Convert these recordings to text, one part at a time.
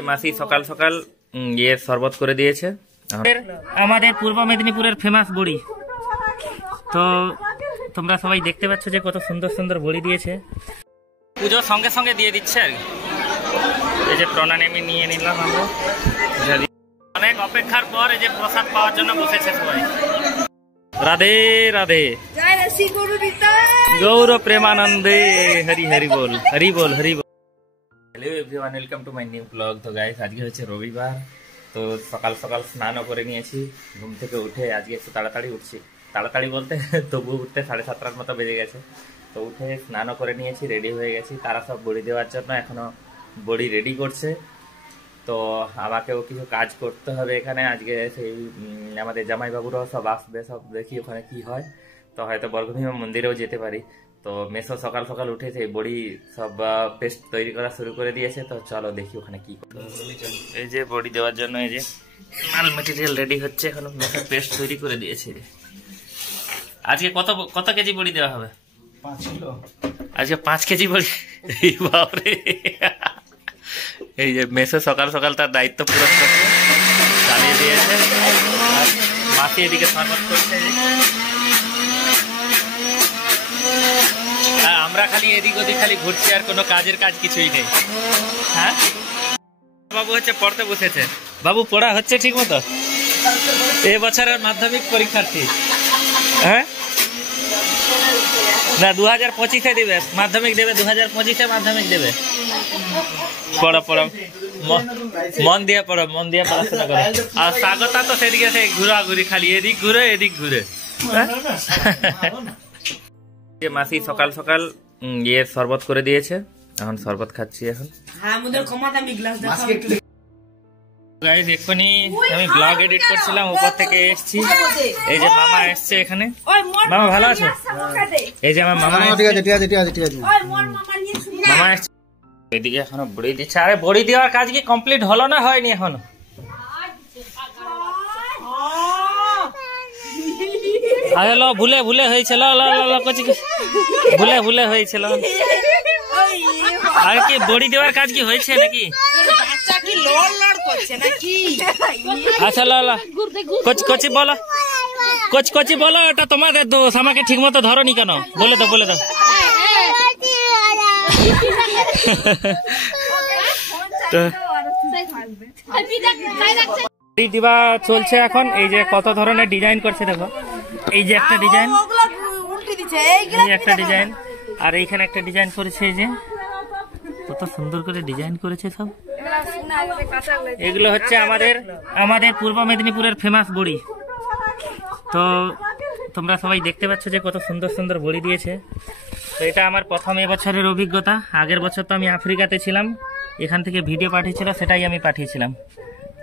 মাসি সকাল সকাল শরবত করে দিয়েছে আমাদের পূর্ব মেদিনীপুরের ফেমাস বড়ি। তো তোমরা সবাই দেখতে পাচ্ছ যে কত সুন্দর সুন্দর বড়ি দিয়েছে। পুজো সঙ্গে সঙ্গে দিয়ে দিচ্ছে আর কি। এই যে প্রণামী নিয়ে নিলাম আমরা, অনেক অপেক্ষার পর এই যে প্রসাদ পাওয়ার জন্য বসেছে সবাই। রাধে রাধে গৌর প্রেমানন্দে, হরি হরি বল, হরি বল, হরি বল। Hello everyone, welcome to my new blog. তো গাইস, আজকে হচ্ছে রবিবার। তো সকাল সকাল স্নানও করে নিয়েছি। ঘুম থেকে উঠে আজকে একটু তাড়াতাড়ি উঠছি, তাড়াতাড়ি বলতে তবু উঠতে 7:30 মতো বেজে গেছে। তো উঠে স্নানও করে নিয়েছি, রেডি হয়ে গেছি। তারা সব বড়ি দেওয়ার জন্য এখনো বড়ি রেডি করছে। তো আমাকেও কিছু কাজ করতে হবে এখানে। আজকে সেই আমাদের জামাইবাবুরাও সব আসবে, সব দেখি ওখানে কি হয়। তো হয়তো বর্গভীমা মন্দিরেও যেতে পারি। তো মেসো সকাল সকাল উঠে সেই বড়ি সব পেস্ট তৈরি করা শুরু করে দিয়েছে। তো চলো দেখি ওখানে কি করতে। এই যে বড়ি দেওয়ার জন্য এই যে মাল মেটেরিয়াল রেডি হচ্ছে। এখন মেসো পেস্ট তৈরি করে দিয়েছে। আজকে কত কেজি বড়ি দেওয়া হবে? 5 কিলো। আজকে 5 কেজি বড়ি। এই বাপরে! এই যে মেসো সকাল সকাল তার দায়িত্ব পূরণ করছে, চালিয়ে দিয়েছে। মাসি এদিকে শরবত করছে। আমরা খালি এদিক ওদিক খালি ঘুরছি, আর কোনো কাজের কাজ কিছুই নেই। হ্যাঁ, বাবু হচ্ছে পড়তে বসেছে। বাবু পড়া হচ্ছে ঠিক মতো? এ বছরের মাধ্যমিক পরীক্ষার্থী। হ্যাঁ না, 2025-এ দেবে মাধ্যমিক, দেবে 2025-এ মাধ্যমিক দেবে। পড়ো পড়ো, মন দিয়ে পড়ো, মন দিয়ে পড়াশোনা করো। আর স্বাগতা তো সেদিকে সে ঘুরাঘুরি, খালি এদিক ঘুরে এদিক ঘুরে। মাসি সকাল সকাল শরবত করে দিয়েছে, এখন শরবত খাচ্ছি। এখন গাইস, এক্ষুনি আমি ব্লগ এডিট করছিলাম, উপর থেকে এসেছি। এই যে মামা এসছে এখানে। মামা ভালো আছে? এই যে আমার মামা মামা এসছে। এদিকে এখনো বড়ি দিচ্ছে। আরে বড়ি দেওয়ার কাজ কি কমপ্লিট হলো না হয়নি এখনো? আরে লো, ভুলে ভুলে হয়েছিল, ভুলে ভুলে হয়েছিল। আর কি বড়ি দেওয়ার কাজ কি হয়েছে নাকি? আচ্ছা লা কচি বলো, কচি বলো, এটা তোমাদের দোষ, আমাকে ঠিক মতো ধরনি কেন? বলে দাও, বলে দাও। দিবা চলছে এখন। এই যে কত ধরনের ডিজাইন করছে দেখো। এই যে একটা ডিজাইন, এই একটা ডিজাইন, আর এইখানে একটা ডিজাইন করেছে। এই যে কত সুন্দর করে ডিজাইন করেছে সব। এগুলো হচ্ছে আমাদের পূর্ব মেদিনীপুরের ফেমাস বড়ি। তো তোমরা সবাই দেখতে পাচ্ছ যে কত সুন্দর সুন্দর বড়ি দিয়েছে। তো এটা আমার প্রথম এবছরের অভিজ্ঞতা। আগের বছর তো আমি আফ্রিকাতে ছিলাম, এখান থেকে ভিডিও পাঠিয়েছিল, সেটাই আমি পাঠিয়েছিলাম।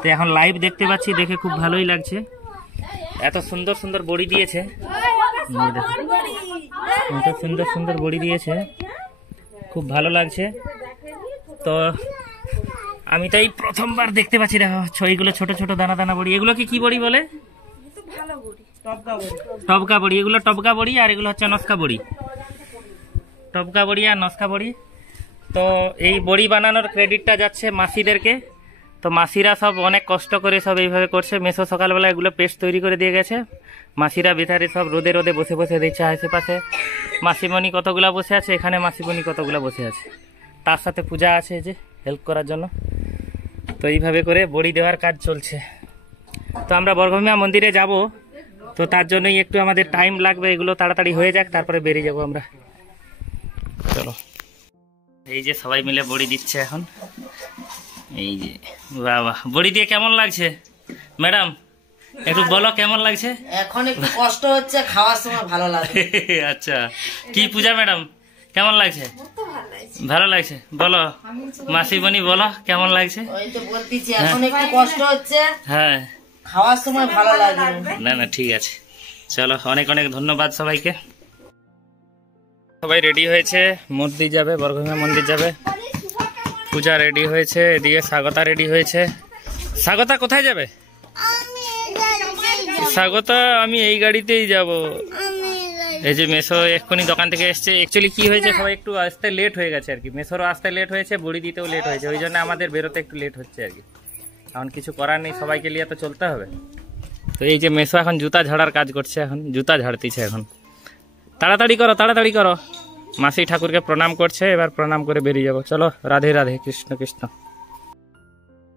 তো এখন লাইভ দেখতে পাচ্ছি, দেখে খুব ভালোই লাগছে। এত সুন্দর সুন্দর বড়ি দিয়েছে, এত সুন্দর সুন্দর বড়ি দিয়েছে, খুব ভালো লাগছে। তো আমি তো এই প্রথমবার দেখতে পাচ্ছি। দেখো এইগুলো ছোট ছোট দানা দানা বড়ি। এগুলো কি বড়ি বলে? টবকা বড়ি। এগুলো টবকা বড়ি, আর এগুলো হচ্ছে নস্কা বড়ি। টবকা বড়ি আর নস্কা বড়ি। তো এই বড়ি বানানোর ক্রেডিটটা যাচ্ছে মাসিদেরকে। তো মাসিরা সব অনেক কষ্ট করে সব এইভাবে করছে। মেসো সকালবেলা এগুলো পেস্ট তৈরি করে দিয়ে গেছে। মাসিরা ভিতরে সব রোদে রোদে বসে বসে দিচ্ছে আশেপাশে। মাসিমণি কতগুলা বসে আছে, এখানে মাসিমণি কতগুলা বসে আছে। তার সাথে পূজা আছে যে হেল্প করার জন্য। তো এইভাবে করে বড়ি দেওয়ার কাজ চলছে। তো আমরা বর্গভীমা মন্দিরে যাব, তো তার জন্যই একটু আমাদের টাইম লাগবে। এগুলো তাড়াতাড়ি হয়ে যাক, তারপরে বেরিয়ে যাব আমরা। চলো, এই যে সবাই মিলে বড়ি দিচ্ছে এখন। এই যে বাবা, বড়ি দিয়ে কেমন লাগছে ম্যাডাম? একটু বলো কেমন লাগছে। এখন একটু কষ্ট হচ্ছে, খাওয়ার সময় ভালো লাগে। আচ্ছা, কি পূজা ম্যাডাম কেমন লাগছে? ভালো লাগছে। বলো মাসিমণি, বলো কেমন লাগছে? ওই তো বলতেছি, এখন একটু কষ্ট হচ্ছে, হ্যাঁ, খাওয়ার সময় ভালো লাগে। না ঠিক আছে, চলো। অনেক অনেক ধন্যবাদ সবাইকে। সবাই রেডি হয়েছে, মন্দির যাবে, বর্গভীমা মন্দির যাবে। পূজা রেডি হয়েছে, এদিকে স্বাগতা রেডি হয়েছে। স্বাগতা কোথায় যাবে? স্বাগতা, আমি এই গাড়িতেই যাব। এই যে মেসো এক্ষুনি দোকান থেকে এসছে। অ্যাকচুয়ালি কি হয়েছে, সবাই একটু আসতে লেট হয়ে গেছে আর কি, মেসোরও আসতে লেট হয়েছে, বড়ি দিতেও লেট হয়েছে, ওই জন্য আমাদের বেরোতে একটু লেট হচ্ছে আর কি। এখন কিছু করার নেই, সবাইকে নিয়ে তো চলতে হবে। তো এই যে মেসো এখন জুতা ঝাড়ার কাজ করছে, এখন জুতা ঝাড়তিছে। এখন তাড়াতাড়ি করো, তাড়াতাড়ি করো। মাসি ঠাকুরকে প্রণাম করছে, এবার প্রণাম করে বেরিয়ে যাবো। চলো, রাধে রাধে, কৃষ্ণ কৃষ্ণ।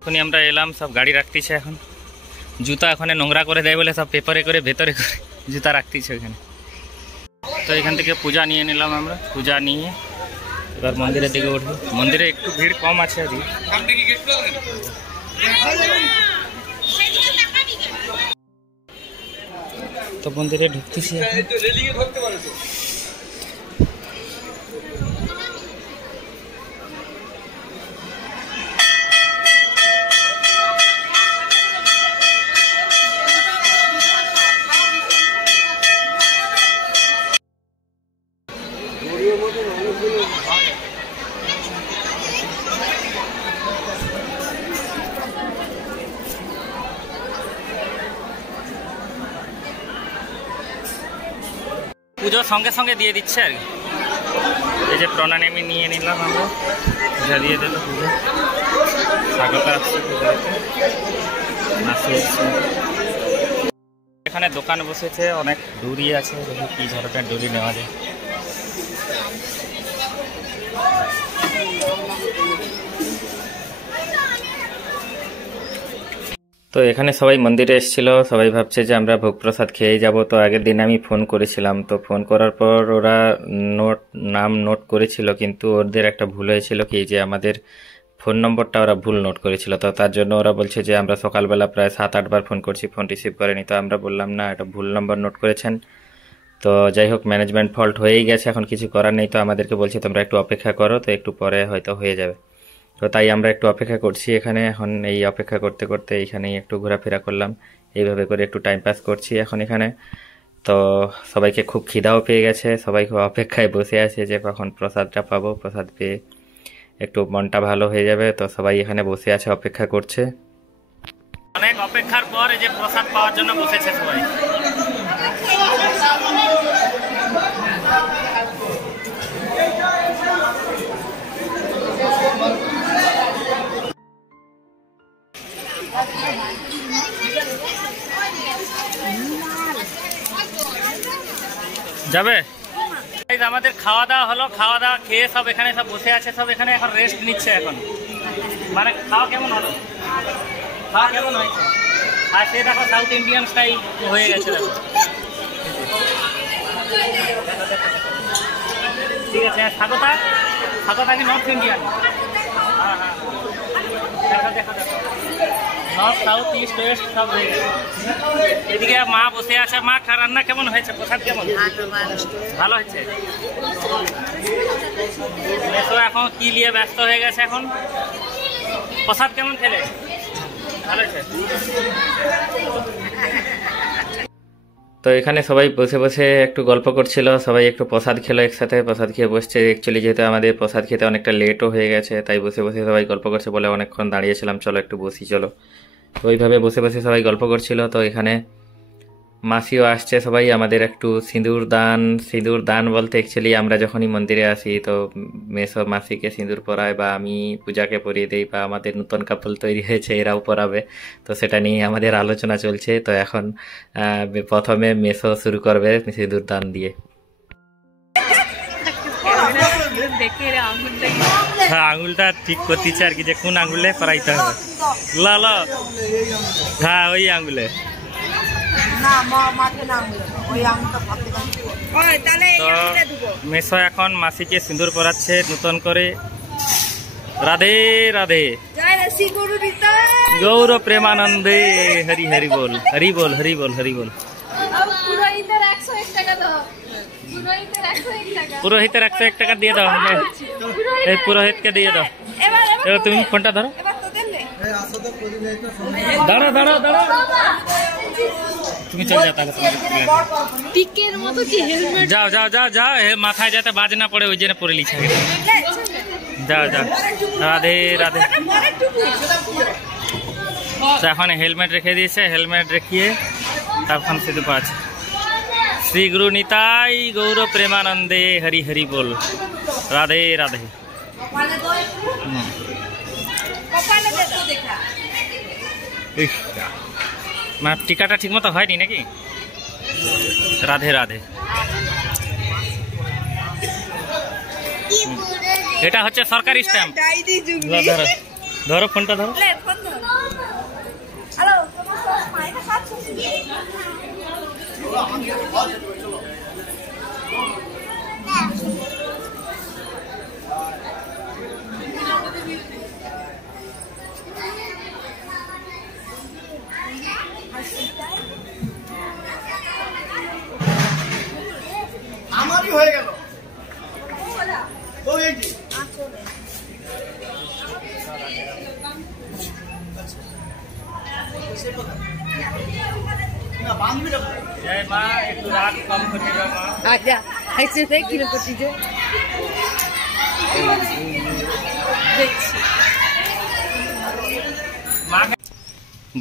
এখনই আমরা এলাম, সব গাড়ি রাখতেছে। এখন জুতা ওখানে নোংরা করে দেয় বলে সব পেপারে করে ভেতরে করে জুতা রাখতেছে ওখানে। তো এখান থেকে পূজা নিয়ে নিলাম আমরা, পূজা নিয়ে এবার মন্দিরের দিকে উঠবো। মন্দিরে একটু ভিড় কম আছে আজকে। তো মন্দিরে ঢুকতেছি। পুজো সঙ্গে সঙ্গে দিয়ে দিচ্ছে আর কি। এই যে প্রণামী নিয়ে নিলাম আমরা, পূজা দিয়ে দিল। পুজো স্বাগত আসছে, এখানে দোকান বসেছে, অনেক দূরই আছে, দেখি কি ধরনের দড়ি নেওয়া যায়। তো এখানে সবাই মন্দিরে এসেছিল, সবাই ভাবছে যে আমরা ভোগ প্রসাদ খেয়ে যাব। তো আগের দিন আমি ফোন করেছিলাম, তো ফোন করার পর ওরা নাম নোট করেছিল, কিন্তু ওদের একটা ভুল হয়েছিল কি, যে আমাদের ফোন নম্বরটা ওরা ভুল নোট করেছিল। তো তার জন্য ওরা বলছে যে আমরা সকালবেলা প্রায় 7-8 বার ফোন করছি, ফোন রিসিভ করেনি। তো আমরা বললাম না, এটা ভুল নম্বর নোট করেছেন। তো যাই হোক, ম্যানেজমেন্ট ফল্ট হয়েই গেছে, এখন কিছু করার নেই। তো আমাদেরকে বলছে তোমরা একটু অপেক্ষা করো, তো একটু পরে হয়তো হয়ে যাবে। তো তাই আমরা একটু অপেক্ষা করছি এখানে। এখন এই অপেক্ষা করতে করতে এইখানেই একটু ঘোরাফেরা করলাম, এইভাবে করে একটু টাইম পাস করছি এখন এখানে। তো সবাইকে খুব খিদাও পেয়ে গেছে, সবাই খুব অপেক্ষায় বসে আছে যে কখন প্রসাদটা পাবো, প্রসাদ পেয়ে একটু মনটা ভালো হয়ে যাবে। তো সবাই এখানে বসে আছে, অপেক্ষা করছে। অনেক অপেক্ষার পর এই যে প্রসাদ পাওয়ার জন্য বসেছে সবাই। যাবে, আমাদের খাওয়া দাওয়া হলো, খাওয়া দাওয়া খেয়ে সব এখানে সব বসে আছে, সব এখানে এখন রেস্ট নিচ্ছে। এখন মানে খাওয়া কেমন হলো, খাওয়া কেমন হয়েছে? আর সে দেখো সাউথ ইন্ডিয়ান স্টাইল হয়ে গেছে, দেখো। ঠিক আছে, স্বাগতা, স্বাগতা কি নর্থ ইন্ডিয়ান? হ্যাঁ হ্যাঁ, দেখো দেখো দেখো, নর্থ সাউথ ইস্ট ওয়েস্ট সব হয়ে গেছে। এদিকে মা বসে আছে। মা, রান্না কেমন হয়েছে, প্রসাদ কেমন? ভালো হয়েছে। মেসো এখন কি নিয়ে ব্যস্ত হয়ে গেছে এখন। প্রসাদ কেমন খেলে? ভালো হয়েছে। তো এখানে সবাই বসে বসে একটু গল্প করছিল, সবাই একটু প্রসাদ খেলো একসাথে, প্রসাদ খেয়ে বসছে। অ্যাকচুয়ালি যেহেতু আমাদের প্রসাদ খেতে অনেকটা লেটও হয়ে গেছে, তাই বসে বসে সবাই গল্প করছে বলে অনেকক্ষণ দাঁড়িয়েছিলাম, চলো একটু বসি চলো। তো ওইভাবে বসে বসে সবাই গল্প করছিল। তো এখানে মাসিও আসছে, সবাই আমাদের একটু সিঁদুর দান বলতে অ্যাকচুয়ালি আমরা যখনই মন্দিরে আসি তো মেসো মাসিকে সিঁদুর পরায়, বা আমি পূজাকে পরিয়ে দিই, বা আমাদের নতুন কাপল তৈরি হয়েছে এরাও পরাবে। তো সেটা নিয়ে আমাদের আলোচনা চলছে। তো এখন প্রথমে মেসো শুরু করবে সিঁদুর দান দিয়ে। হ্যাঁ, আঙুলটা ঠিক করতেছে আর কি, যে কোন আঙুলে পরাইতে হবে। ল হ্যাঁ, ওই আঙুলে। মেসো এখন মাসিকে সিঁদুর পরাচ্ছে নতুন করে। রাধে রাধে, গৌর প্রেমানন্দে, হরি হরি বল, হরি বল, হরি বল, হরি বল। পুরোহিতের 101 টাকা দিয়ে দাও, পুরোহিতকে দিয়ে দাও। এবার তুমি ফোনটা ধরো, দাঁড়া দাঁড়া দাঁড়া, তুমি চলে যাও তাহলে। যাও যাও যাও যাও, মাথায় যাতে বাজ না পড়ে, ওই জন্য পরে লিখা গেছে। যাও যাও, রাধে রাধে। এখন হেলমেট রেখে দিয়েছে, হেলমেট রেখিয়ে তারপর সিঁদুর পরাচ্ছে। শ্রী গুরু নিতাই গৌর প্রেমানন্দে হরি হরি বল। রাধে রাধে। মানে টিকাটা ঠিক মতো হয়নি নাকি? রাধে রাধে। এটা হচ্ছে সরকারি স্ট্যাম্প। ধরো ধরো ফোনটা ধরো। আমারই হয়ে গেল। जय माँ, एक रात कम करेगा माँ। আচ্ছা ऐसे देख किलो पट्टी जो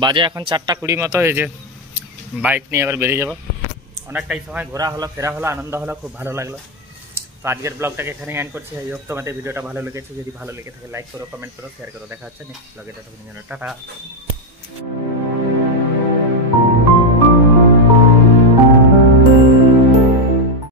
বাজে এখন 4:20 মতো হয়েছে। বাইক নিয়ে এবার বেরিয়ে যাবো। অনেকটাই সময় ঘোরা হলো, ফেরা হলো, আনন্দ হলো, খুব ভালো লাগলো। তো আজকের ব্লগটাকে এখানে এন্ড করছি। এই হোক তোমাদের ভিডিওটা ভালো লেগেছে। যদি ভালো লেগে থাকে লাইক করো, কমেন্ট করো, শেয়ার করো। দেখা হচ্ছে নেক্সট ব্লগে। টাটা।